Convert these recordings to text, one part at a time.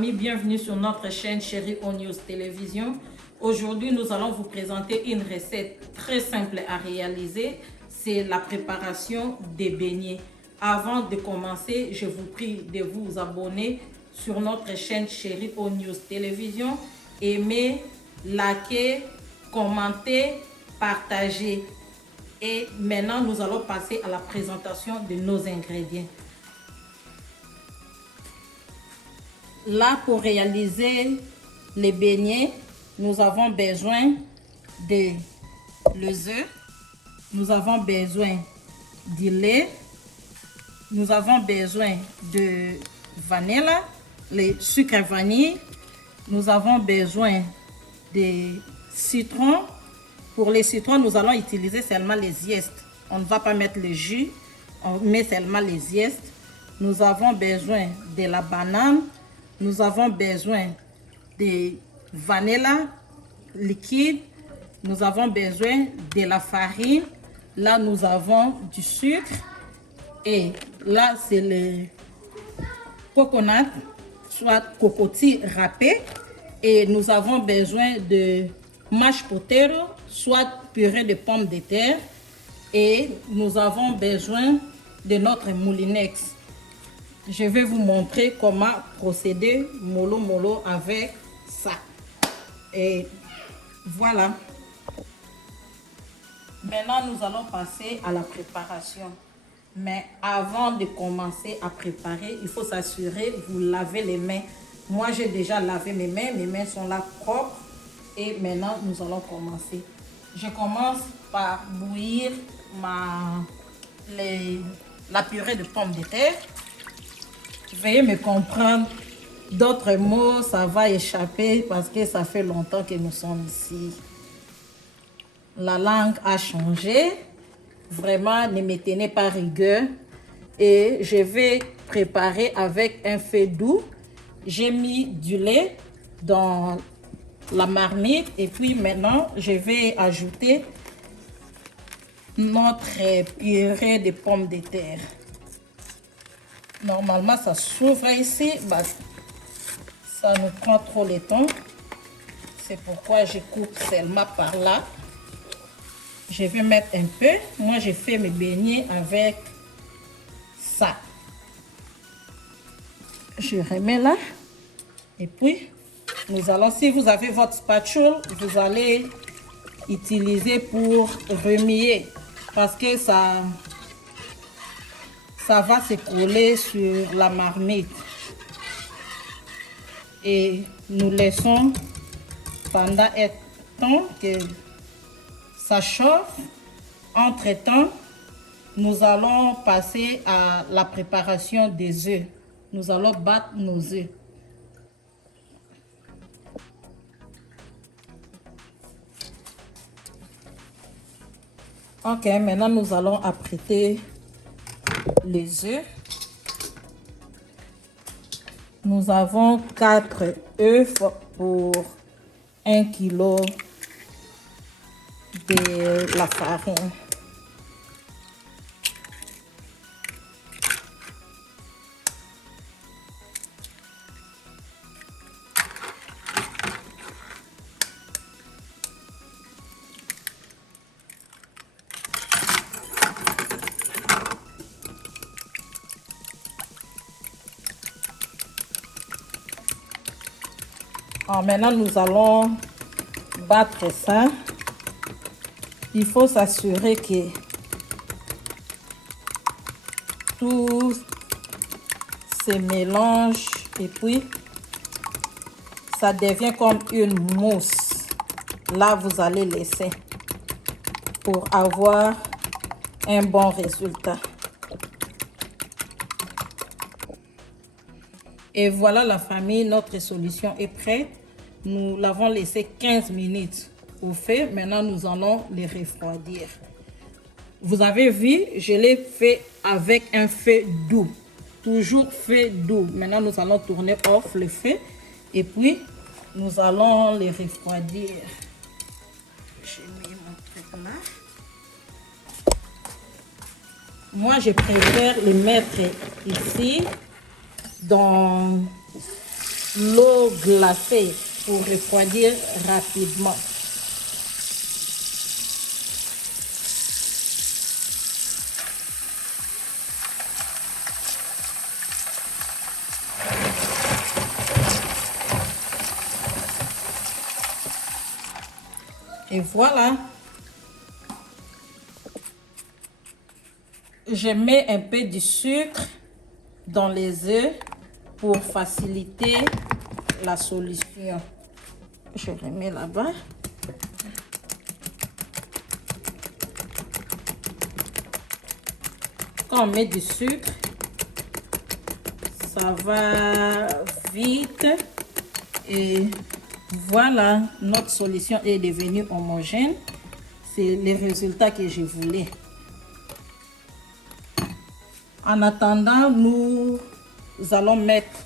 famille, bienvenue sur notre chaîne Chérie On News Télévision. Aujourd'hui, nous allons vous présenter une recette très simple à réaliser. C'est la préparation des beignets. Avant de commencer, je vous prie de vous abonner sur notre chaîne Chérie On News Télévision. Aimez, likez, commentez, partagez. Et maintenant, nous allons passer à la présentation de nos ingrédients. Là, pour réaliser les beignets, nous avons besoin de l'œuf, nous avons besoin du lait, nous avons besoin de vanille, le sucre vanille, nous avons besoin de citron. Pour les citrons, nous allons utiliser seulement les zestes. On ne va pas mettre le jus, on met seulement les zestes. Nous avons besoin de la banane. Nous avons besoin de vanille liquide. Nous avons besoin de la farine. Là, nous avons du sucre. Et là, c'est le coconut, soit cocotier râpé. Et nous avons besoin de mashed potato, soit purée de pommes de terre. Et nous avons besoin de notre moulinex. Je vais vous montrer comment procéder mollo avec ça. Et voilà. Maintenant, nous allons passer à la préparation. Mais avant de commencer à préparer, il faut s'assurer que vous lavez les mains. Moi, j'ai déjà lavé mes mains sont là propres. Et maintenant, nous allons commencer. Je commence par bouillir la purée de pommes de terre. Veuillez me comprendre, d'autres mots, ça va échapper parce que ça fait longtemps que nous sommes ici. La langue a changé. Vraiment, ne me tenez pas rigueur. Et je vais préparer avec un feu doux. J'ai mis du lait dans la marmite. Et puis maintenant, je vais ajouter notre purée de pommes de terre. Normalement, ça s'ouvre ici, mais ça nous prend trop le temps. C'est pourquoi je coupe seulement par là. Je vais mettre un peu. Moi, je fais mes beignets avec ça. Je remets là. Et puis, nous allons, si vous avez votre spatule, vous allez utiliser pour remuer. Parce que ça va se coller sur la marmite. Et nous laissons pendant un temps que ça chauffe. Entre-temps, nous allons passer à la préparation des œufs. Nous allons battre nos œufs. Ok, maintenant nous allons apprêter les œufs. Nous avons 4 œufs pour 1 kg de la farine. Alors maintenant, nous allons battre ça. Il faut s'assurer que tout se mélange et puis ça devient comme une mousse. Là, vous allez laisser pour avoir un bon résultat. Et voilà la famille, notre solution est prête. Nous l'avons laissé 15 minutes au feu. Maintenant, nous allons les refroidir. Vous avez vu, je l'ai fait avec un feu doux. Toujours feu doux. Maintenant, nous allons tourner off le feu. Et puis, nous allons les refroidir. J'ai mis mon truc là. Moi, je préfère les mettre ici dans l'eau glacée pour refroidir rapidement. Et voilà. Je mets un peu de sucre dans les œufs pour faciliter la solution. Je remets là-bas. Quand on met du sucre, ça va vite. Et voilà, notre solution est devenue homogène. C'est le résultat que je voulais. En attendant, nous allons mettre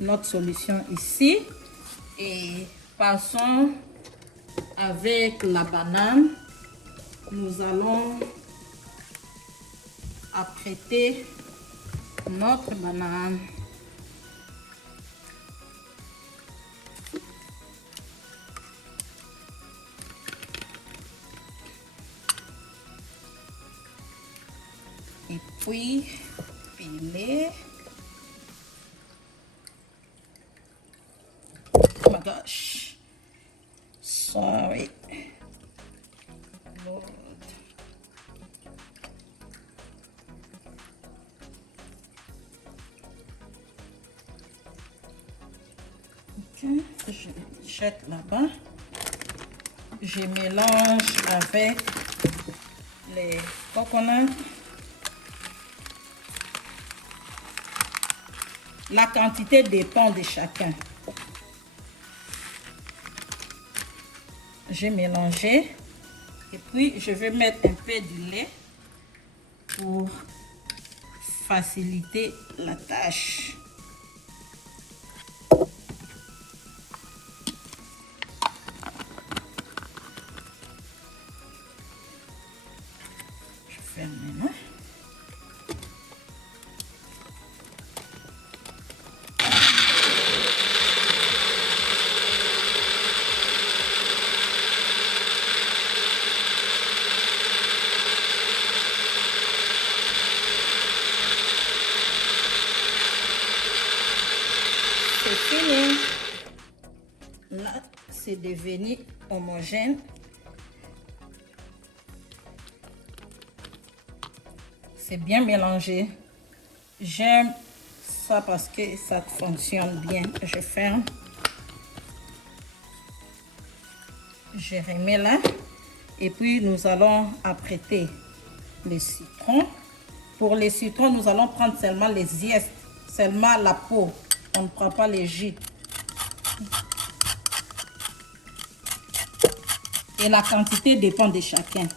notre solution ici et passons avec la banane. Nous allons apprêter notre banane. Et puis piler. Oh my gosh. Sorry. Lord. Ok, je jette là-bas. Je mélange avec les coconuts. La quantité dépend de chacun. J'ai mélangé et puis je vais mettre un peu de lait pour faciliter la tâche. Je ferme maintenant. C'est fini. Là, c'est devenu homogène. C'est bien mélangé. J'aime ça parce que ça fonctionne bien. Je ferme. Je remets là. Et puis, nous allons apprêter le citron. Pour les citrons, nous allons prendre seulement les zestes, seulement la peau. On ne prend pas les jus. Et la quantité dépend de chacun.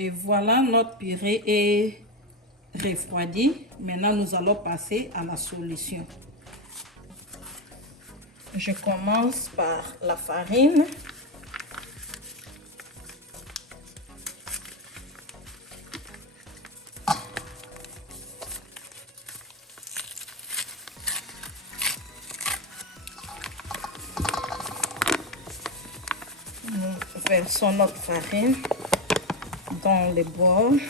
Et voilà, notre purée est refroidie. Maintenant, nous allons passer à la solution. Je commence par la farine. Nous versons notre farine dans le bol.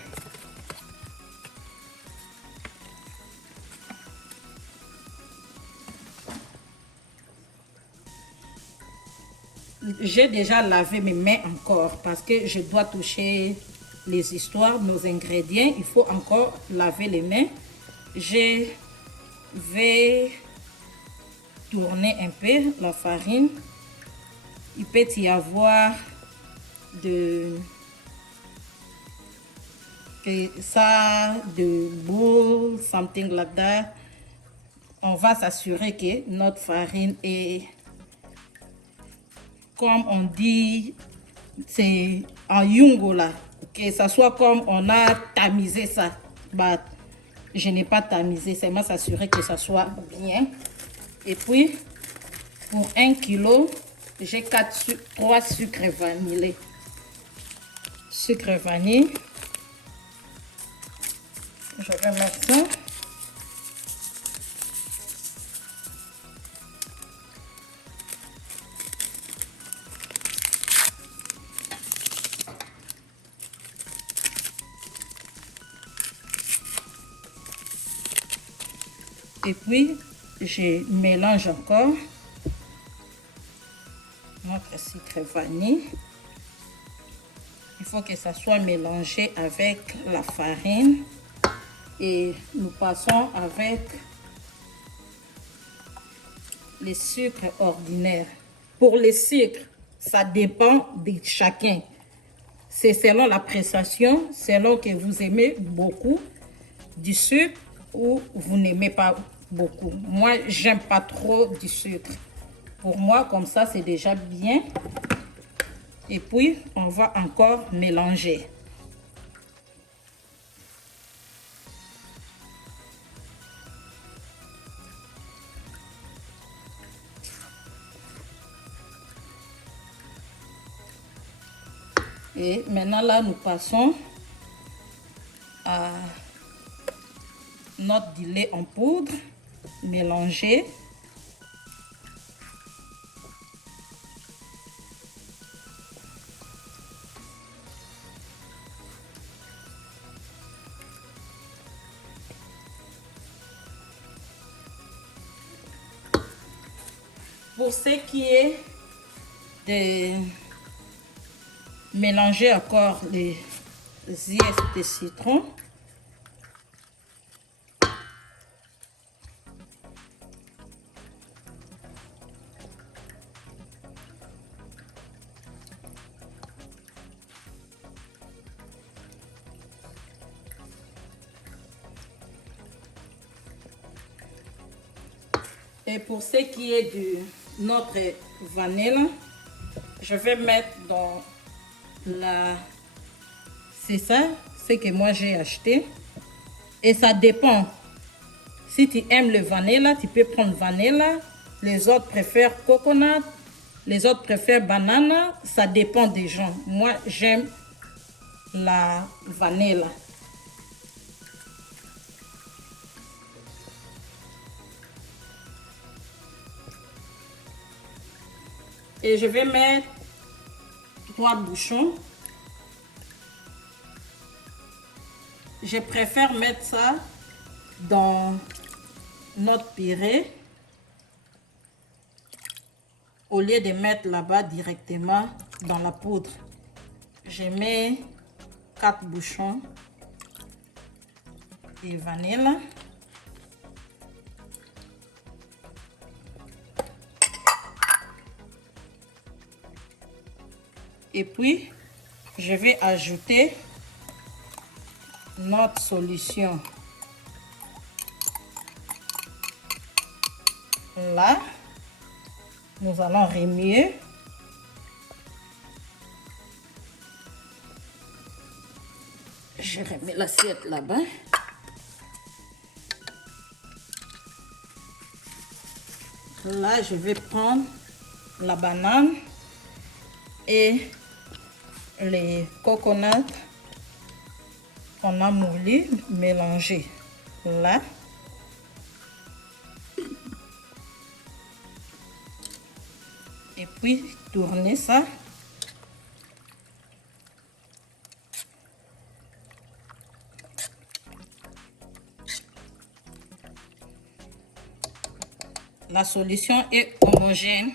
J'ai déjà lavé mes mains encore parce que je dois toucher les histoires, nos ingrédients. Il faut encore laver les mains. Je vais tourner un peu la farine. Il peut y avoir de boule, something like that. On va s'assurer que notre farine est, comme on dit, c'est en yungo là, que ça soit comme on a tamisé ça. bah, je n'ai pas tamisé, c'est moi s'assurer que ça soit bien. Et puis, pour 1 kg, j'ai 3 sucres vanillés. Sucre vanille. Je vais mettre ça. Et puis, je mélange encore notre sucre vanille. Il faut que ça soit mélangé avec la farine. Et nous passons avec les sucres ordinaires. Pour les sucres, ça dépend de chacun. C'est selon l'appréciation, selon que vous aimez beaucoup du sucre ou vous n'aimez pas beaucoup. Moi, j'aime pas trop du sucre. Pour moi, comme ça, c'est déjà bien. Et puis, on va encore mélanger. Et maintenant, là, nous passons à notre lait en poudre mélangé. Pour ce qui est de mélanger encore les zestes de citron. Et pour ce qui est de notre vanille, je vais mettre dans la... C'est ça, ce que moi j'ai acheté. Et ça dépend. Si tu aimes le vanille, tu peux prendre vanille. Les autres préfèrent coconut. Les autres préfèrent banane. Ça dépend des gens. Moi, j'aime la vanille. Et je vais mettre 3 bouchons. Je préfère mettre ça dans notre purée au lieu de mettre là-bas directement dans la poudre. Je mets 4 bouchons de vanille. Et puis, je vais ajouter notre solution. Là, nous allons remuer. Je remets l'assiette là-bas. Là, je vais prendre la banane et les coconuts qu'on a moulu, mélanger là. Et puis tourner ça. La solution est homogène.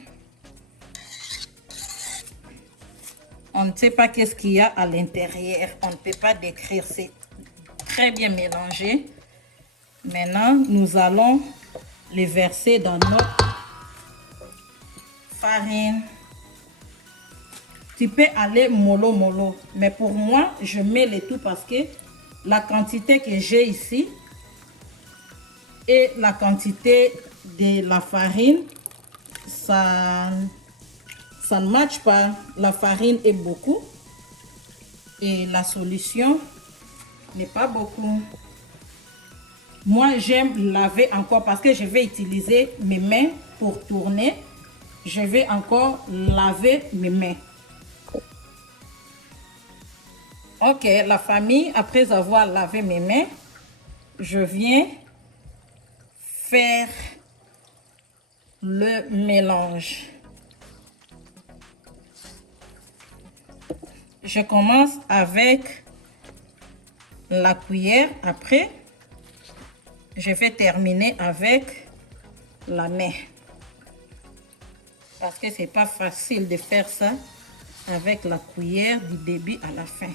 On ne sait pas qu'est-ce qu'il y a à l'intérieur. On ne peut pas décrire. C'est très bien mélangé. Maintenant, nous allons les verser dans notre farine. Tu peux aller mollo. Mais pour moi, je mets le tout parce que la quantité que j'ai ici et la quantité de la farine, ça ne matche pas. La farine est beaucoup et la solution n'est pas beaucoup. Moi, j'aime laver encore parce que je vais utiliser mes mains pour tourner. Je vais encore laver mes mains. Ok, la famille, après avoir lavé mes mains, je viens faire le mélange. Je commence avec la cuillère. Après, je vais terminer avec la main. Parce que c'est pas facile de faire ça avec la cuillère du début à la fin.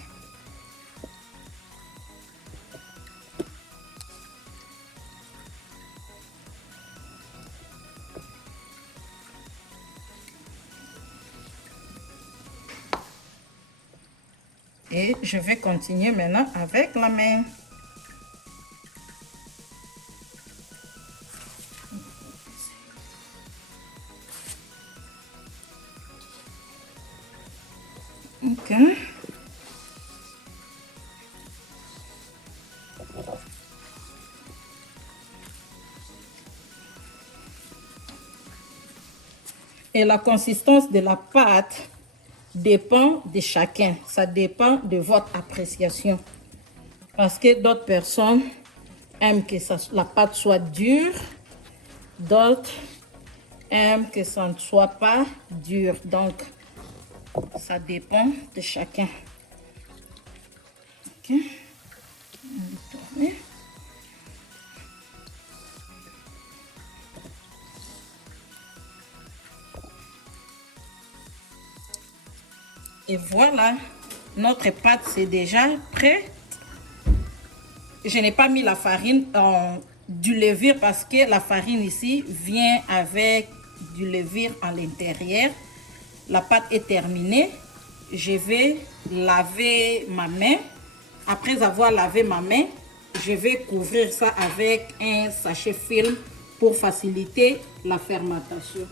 Et je vais continuer maintenant avec la main. Ok. Et la consistance de la pâte dépend de chacun. Ça dépend de votre appréciation. Parce que d'autres personnes aiment que la pâte soit dure. D'autres aiment que ça ne soit pas dur. Donc, ça dépend de chacun. Ok. On va tourner. Et voilà, notre pâte c'est déjà prêt. Je n'ai pas mis la farine du levure parce que la farine ici vient avec du levure à l'intérieur. La pâte est terminée. Je vais laver ma main. Après avoir lavé ma main, je vais couvrir ça avec un sachet film pour faciliter la fermentation.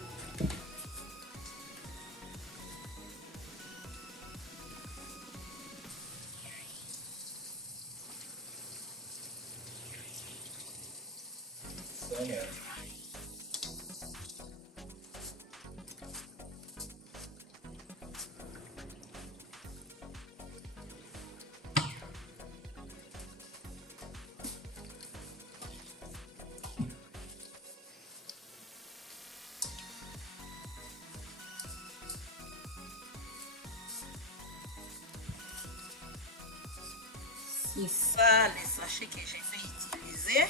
C'est ça les sachets que je vais utiliser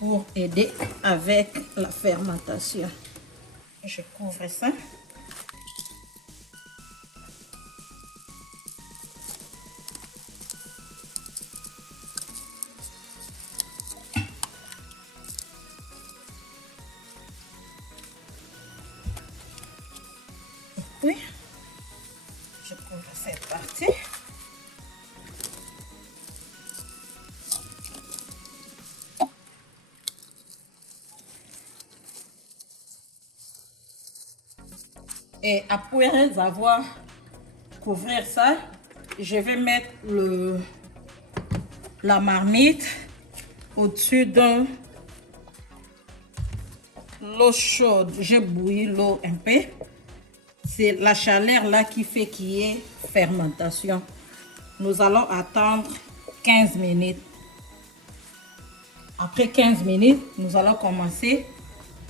pour aider avec la fermentation. Je couvre ça. Oui, je couvre cette partie. Et après avoir couvert ça, je vais mettre la marmite au-dessus de l'eau chaude. J'ai bouilli l'eau un peu. C'est la chaleur là qui fait qu'il y ait fermentation. Nous allons attendre 15 minutes. Après 15 minutes, nous allons commencer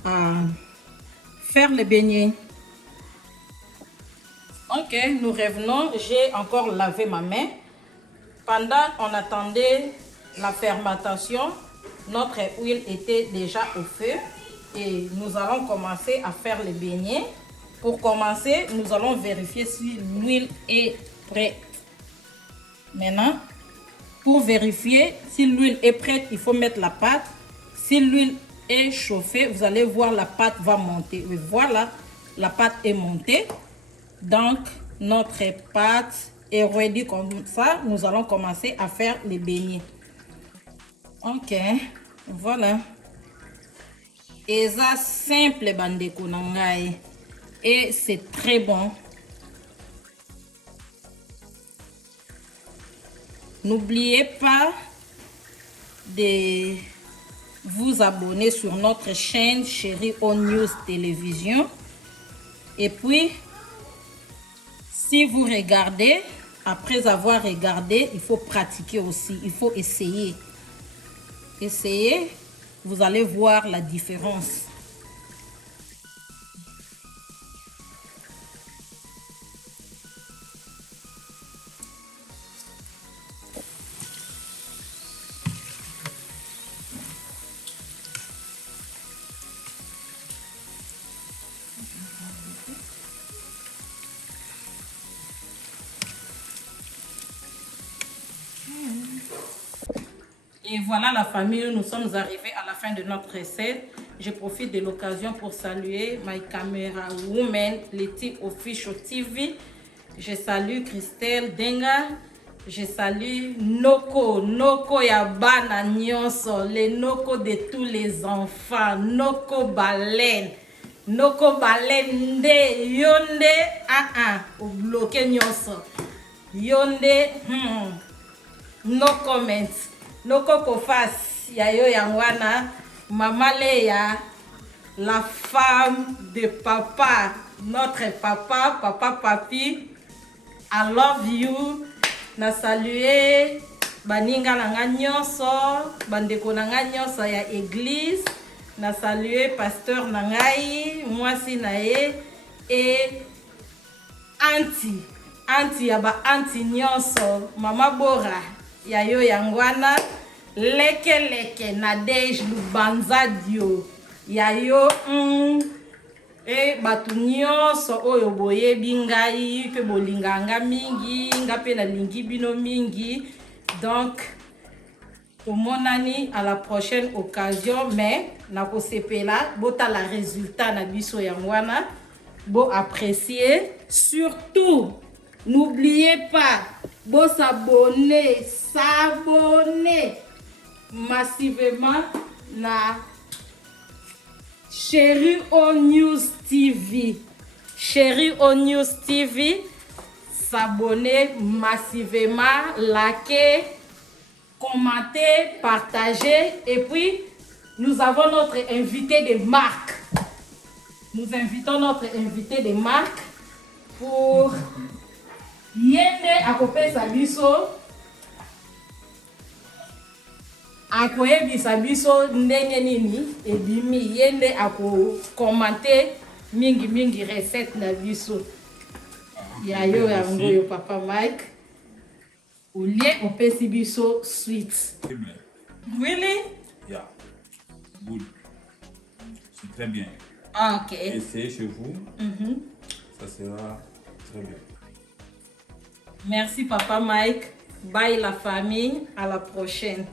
à faire les beignets. Ok, nous revenons. J'ai encore lavé ma main. Pendant qu'on attendait la fermentation, notre huile était déjà au feu. Et nous allons commencer à faire les beignets. Pour commencer, nous allons vérifier si l'huile est prête. Maintenant, pour vérifier si l'huile est prête, il faut mettre la pâte. Si l'huile est chauffée, vous allez voir la pâte va monter. Et voilà, la pâte est montée. Donc, notre pâte est ready comme ça. Nous allons commencer à faire les beignets. Ok, voilà. Et ça, simple bandeko nangai. Et c'est très bon. N'oubliez pas de vous abonner sur notre chaîne Chérie On News Télévision. Et puis, si vous regardez, après avoir regardé, il faut pratiquer aussi. Il faut essayer. Essayez, vous allez voir la différence. Et voilà la famille, nous sommes arrivés à la fin de notre recette. Je profite de l'occasion pour saluer my camera woman, Letty Official TV. Je salue Christelle Denga. Je salue Noko Yabana Nyonso, les Noko de tous les enfants, Noko Baleine. Noko Baleine de Yonde, ou bloqué Nyonso. Yonde, no comments. Noko Kofas, Yayo Yangwana, Maman Léa, la femme de papa, notre papa, papa papi, I love you. Na salué baninga nanga nyonso, bandeko nanga nyonso ya église. Na salué pasteur nangai, mwasi na ye, et anti ya ba anti nyonso, mama Bora. Yayo Yangwana, leke Nadej Lubanza Dio. Yayo batu nyonso oyo boyebi ngai pe bolinganga mingi nga pe na lingi bino mingi. Donc tomonani à la prochaine occasion, mais na kosepela bota la résultat na biso yangwana bo apprécier. Surtout n'oubliez pas de s'abonner massivement na Chérie On News TV. Chérie On News TV, s'abonner massivement, liker, commenter, partager. Et puis, nous avons notre invité de marque. Nous invitons notre invité de marque pour yende akopesa biso akoyebisa biso ndenge nini ebimi, yende ako commenter mingi recette na biso yayo yango yo papa Mike olie opesi biso sweet. Really? Yeah, good. C'est très bien. Ah, ok. Essayez chez vous, ça sera très bien. Merci papa Mike, bye la famille, à la prochaine.